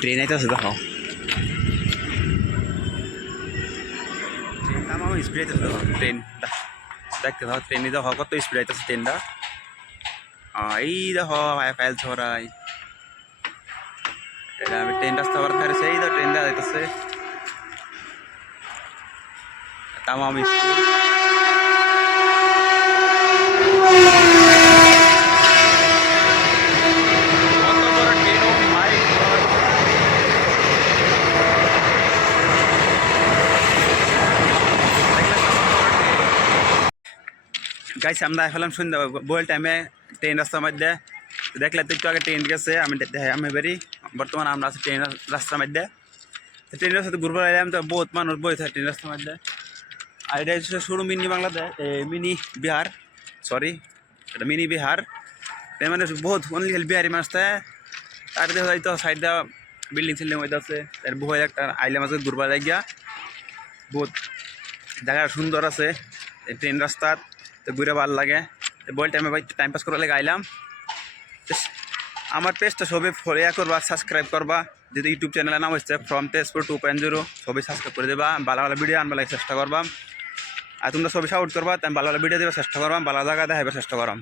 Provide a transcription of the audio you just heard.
Train আইতেছে দেখো, train আমার স্পিড আইতেছে দেখো, ট্রেন দেখতে দেখো, ট্রেনে দেখো কত স্পিড আইতেছে ট্রেনটা। এই দেখো ফাইল ছড়াই, এটা আমি ট্রেন রাস্তা আবার ফেরেছি, এই তো ট্রেনটা আইতেছে তামাম স্পিড। গাইছে আমরা এলাম সন্ধ্যা বইল টাইমে ট্রেন রাস্তার মধ্যে, দেখলে তো একটু আগে ট্রেন গেছে, আমি বেরি বর্তমান আমরা আছি ট্রেন রাস্তার মধ্যে। ট্রেন রাস্তাতে ঘুরবার এলাম তো বহুত মানুষ বই থাকে ট্রেন রাস্তার মধ্যে। আর এটা হচ্ছে শুরু mini Bangladesh, mini Bihar, sorry এটা মিনি বিহার। এর মানে বহুত অনলি বিহারি মানুষ থাকে, তার দেখা হয়তো সাইড দেওয়া বিল্ডিং সিল্ডিং হইতে আছে, তার বই একটা আইলে মাঝে ঘুরবার যাই গিয়া বহুত জায়গা সুন্দর আছে ট্রেন রাস্তার, তো ঘুরে ভালো লাগে। বল টাইমে ভাই টাইম পাস করার লাগে আইলাম। আমার পেজটা সবাই ফলো করবা, সাবস্ক্রাইব করবা, যদি ইউটিউব চ্যানেলের নাম হচ্ছে ফ্রম তেজপুর 2.0, সবাই সাবস্ক্রাইব করে দেবা, ভালো ভালো ভিডিও আনবার লাগে চেষ্টা করবাম। আর তোমরা সবাই সাপোর্ট করবা, তাই ভালো ভালো ভিডিও দেওয়ার চেষ্টা করবাম, ভালো জায়গা দেখাবার চেষ্টা করবাম।